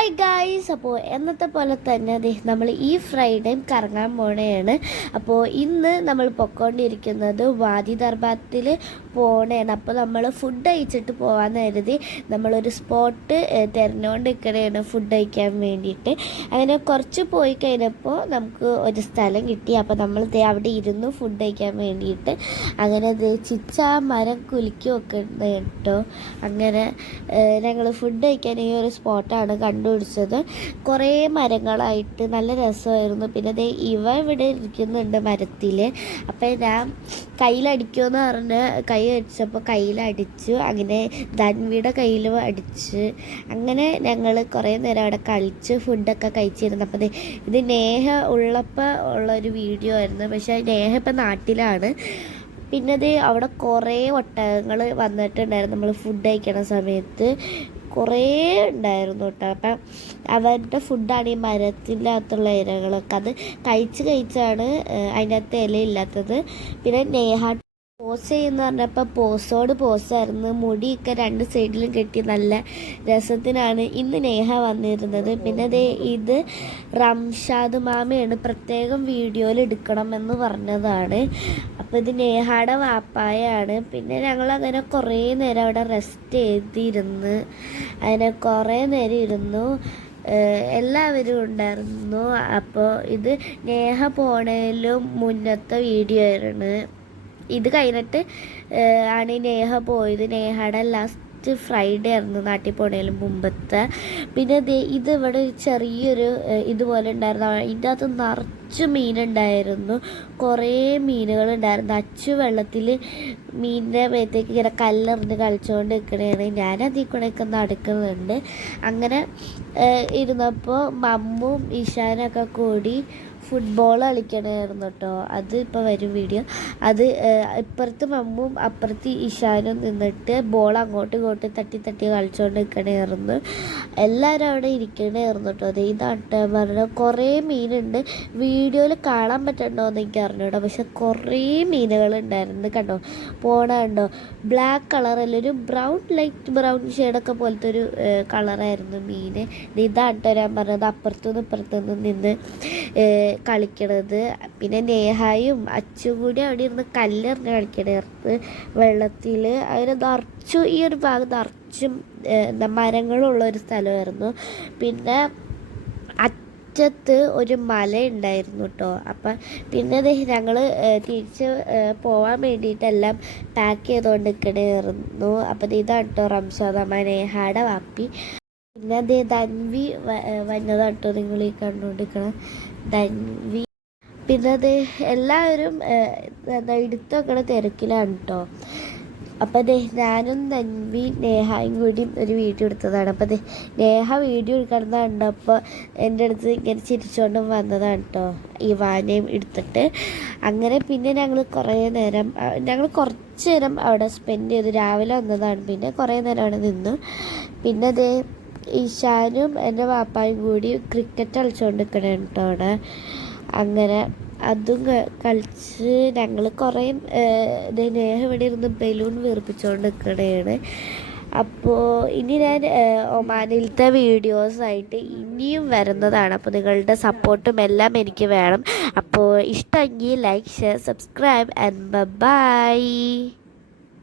Hi guys, അപ്പോൾ എന്നത്തെ പോലെ തന്നെ നമ്മൾ ഈ ഫ്രൈഡേയും കറങ്ങാൻ പോണേയാണ്. അപ്പോൾ ഇന്ന് നമ്മൾ പൊയ്ക്കൊണ്ടിരിക്കുന്നത് വാദി ദർബാത്തിൽ പോണേയാണ്. അപ്പോൾ നമ്മൾ ഫുഡ് കഴിച്ചിട്ട് പോകാമെന്ന് കരുതി നമ്മളൊരു സ്പോട്ട് തിരഞ്ഞുകൊണ്ട് നിൽക്കണേയാണ് ഫുഡ് കഴിക്കാൻ വേണ്ടിയിട്ട്. അങ്ങനെ കുറച്ച് പോയി കഴിഞ്ഞപ്പോൾ നമുക്ക് ഒരു സ്ഥലം കിട്ടി. അപ്പോൾ നമ്മൾ അവിടെ ഇരുന്നു ഫുഡ് കഴിക്കാൻ വേണ്ടിയിട്ട്. അങ്ങനെ ചിച്ച മരം കുലുക്കി വെക്കുന്നത് കേട്ടോ. അങ്ങനെ ഞങ്ങൾ ഫുഡ് കഴിക്കാൻ ഈ ഒരു സ്പോട്ടാണ് കണ്ടുപിടിച്ചത്. കുറേ മരങ്ങളായിട്ട് നല്ല രസമായിരുന്നു. പിന്നെ ഇവിടെ ഇരിക്കുന്നുണ്ട് മരത്തിൽ. അപ്പം ഞാൻ കയ്യിലടിക്കുമെന്ന് പറഞ്ഞ് കൈ അടിച്ചപ്പോൾ കയ്യിലടിച്ചു. അങ്ങനെ ധൻവിയുടെ കയ്യിലും അടിച്ച്. അങ്ങനെ ഞങ്ങൾ കുറേ നേരം അവിടെ കളിച്ച് ഫുഡൊക്കെ കഴിച്ചിരുന്നു. അപ്പം ഇത് നേഹ ഉള്ളപ്പോൾ ഉള്ളൊരു വീഡിയോ ആയിരുന്നു. പക്ഷേ നേഹ ഇപ്പം നാട്ടിലാണ്. പിന്നെ അവിടെ കുറേ ഒട്ടകങ്ങൾ വന്നിട്ടുണ്ടായിരുന്നു നമ്മൾ ഫുഡ് കഴിക്കണ സമയത്ത്. കുറേ ഉണ്ടായിരുന്നു കേട്ടോ. അപ്പം അവരുടെ ഫുഡാണ് ഈ മരത്തിൻ്റെ അകത്തുള്ള ഇരകളൊക്കെ. അത് കഴിച്ചാണ് അതിനകത്ത് ഇലയില്ലാത്തത്. പിന്നെ നേഹ പോസ് ചെയ്യുന്ന പറഞ്ഞപ്പോൾ പോസായിരുന്നു. മുടിയൊക്കെ രണ്ട് സൈഡിലും കെട്ടി നല്ല രസത്തിനാണ് ഇന്ന് നേഹ വന്നിരുന്നത്. പിന്നെ ഇത് റംഷാദ് മാമയാണ് പ്രത്യേകം വീഡിയോയിൽ എടുക്കണമെന്ന് പറഞ്ഞതാണ്. അപ്പോൾ ഇത് നേഹയുടെ വാപ്പായാണ്. പിന്നെ ഞങ്ങളങ്ങനെ കുറേ നേരം അവിടെ റെസ്റ്റ് ചെയ്തിരുന്ന് അങ്ങനെ കുറേ നേരം ഇരുന്നു. എല്ലാവരും ഉണ്ടായിരുന്നു. അപ്പോൾ ഇത് നേഹ പോണേലും മുന്നത്തെ വീഡിയോ ആയിരുന്നു. ഇത് കഴിഞ്ഞിട്ട് ആണ് നേഹ പോയത്. നേഹയുടെ ലാസ്റ്റ് ഫ്രൈഡേ ആയിരുന്നു നാട്ടിൽ പോണേലും മുമ്പത്തെ. പിന്നെ ഇത് ഇവിടെ ചെറിയൊരു ഇതുപോലെ ഉണ്ടായിരുന്നു. ഇതിൻ്റെ അകത്ത് നിറച്ച് മീനുണ്ടായിരുന്നു. കുറേ മീനുകളുണ്ടായിരുന്നു. അച്ചു വെള്ളത്തിൽ മീനിൻ്റെ മേത്തേക്ക് ഇങ്ങനെ കല്ലെറിഞ്ഞ് കളിച്ചുകൊണ്ട് നിൽക്കണതാണ്. ഞാൻ അതിൽ കൂടെയൊക്കെ നടക്കുന്നുണ്ട്. അങ്ങനെ ഇരുന്നപ്പോൾ മമ്മും ഇഷാനൊക്കെ കൂടി ഫുട്ബോൾ കളിക്കണമായിരുന്നു കേട്ടോ. അത് ഇപ്പോൾ വരും വീഡിയോ. അത് ഇപ്പുറത്ത് മമ്മും അപ്പുറത്ത് ഇഷാനും നിന്നിട്ട് ബോൾ അങ്ങോട്ടും ഇങ്ങോട്ടും തട്ടി കളിച്ചുകൊണ്ട് നിൽക്കണമായിരുന്നു. എല്ലാവരും അവിടെ ഇരിക്കണമായിരുന്നു കേട്ടോ. അത് ഇതാട്ടോ പറഞ്ഞത്. കുറേ മീനുണ്ട്. വീഡിയോയിൽ കാണാൻ പറ്റണ്ടോയെന്ന് എനിക്ക് അറിഞ്ഞൂട്ടോ. പക്ഷെ കുറേ മീനുകളുണ്ടായിരുന്നു കണ്ടോ. കണ്ടോ ബ്ലാക്ക് കളറല്ല, ഒരു ലൈറ്റ് ബ്രൗൺ ഷെയ്ഡൊക്കെ പോലത്തെ ഒരു കളറായിരുന്നു മീൻ. ഇതാട്ടോ ഞാൻ പറഞ്ഞത് അപ്പുറത്തുനിന്ന് ഇപ്പുറത്തുനിന്ന് നിന്ന് കളിക്കണത്. പിന്നെ നേഹായും അച്ചും കൂടി അവിടെ ഇരുന്ന് കല്ലെറിഞ്ഞ് കളിക്കണായിരുന്നു വെള്ളത്തിൽ. അതിന് നിറച്ചു ഈ ഒരു ഭാഗം നിറച്ചും മരങ്ങളുള്ള ഒരു സ്ഥലമായിരുന്നു. പിന്നെ അറ്റത്ത് ഒരു മല ഉണ്ടായിരുന്നു കേട്ടോ. അപ്പം പിന്നെ ഞങ്ങൾ തിരിച്ച് പോകാൻ വേണ്ടിയിട്ടെല്ലാം പാക്ക് ചെയ്തുകൊണ്ട് നിൽക്കണമായിരുന്നു. അപ്പം ഇതാണ് കേട്ടോ റംഷാദമ്മ നേഹയുടെ വാപ്പി. പിന്നെ ധൻവി വന്നതാട്ടോ നിങ്ങൾ ഈ കണ്ടുകൊണ്ടിരിക്കണം ധൻവി. പിന്നെ എല്ലാവരും എടുത്തു വെക്കണ തിരക്കിലാണ് കേട്ടോ. അപ്പം ഞാനും ധൻവി നേഹയും കൂടി ഒരു വീഡിയോ എടുത്തതാണ്. അപ്പം നേഹ വീഡിയോ എടുക്കണം കണ്ടപ്പോൾ എൻ്റെ അടുത്ത് ഇങ്ങനെ ചിരിച്ചുകൊണ്ടും വന്നതാണ് കേട്ടോ ഈ വാനയും എടുത്തിട്ട്. അങ്ങനെ പിന്നെ ഞങ്ങൾ കുറച്ച് നേരം അവിടെ സ്പെൻഡ് ചെയ്തു. രാവിലെ വന്നതാണ്. പിന്നെ കുറേ നേരം അവിടെ നിന്നു. പിന്നെ ഇഷാനും എൻ്റെ വാപ്പായും കൂടി ക്രിക്കറ്റ് കളിച്ചുകൊണ്ട് നിൽക്കണേ കേട്ടോ അവിടെ. അങ്ങനെ അതും കളിച്ച് ഞങ്ങൾ കുറേ നേഹ ഇവിടെ ഇരുന്ന് ബലൂൺ വീർപ്പിച്ചുകൊണ്ട് നിൽക്കണതാണ്. അപ്പോൾ ഇനി ഞാൻ ഒമാനിലത്തെ വീഡിയോസായിട്ട് ഇനിയും വരുന്നതാണ്. അപ്പോൾ നിങ്ങളുടെ സപ്പോർട്ടും എല്ലാം എനിക്ക് വേണം. അപ്പോൾ ഇഷ്ടമെങ്കിൽ like, share, subscribe and by.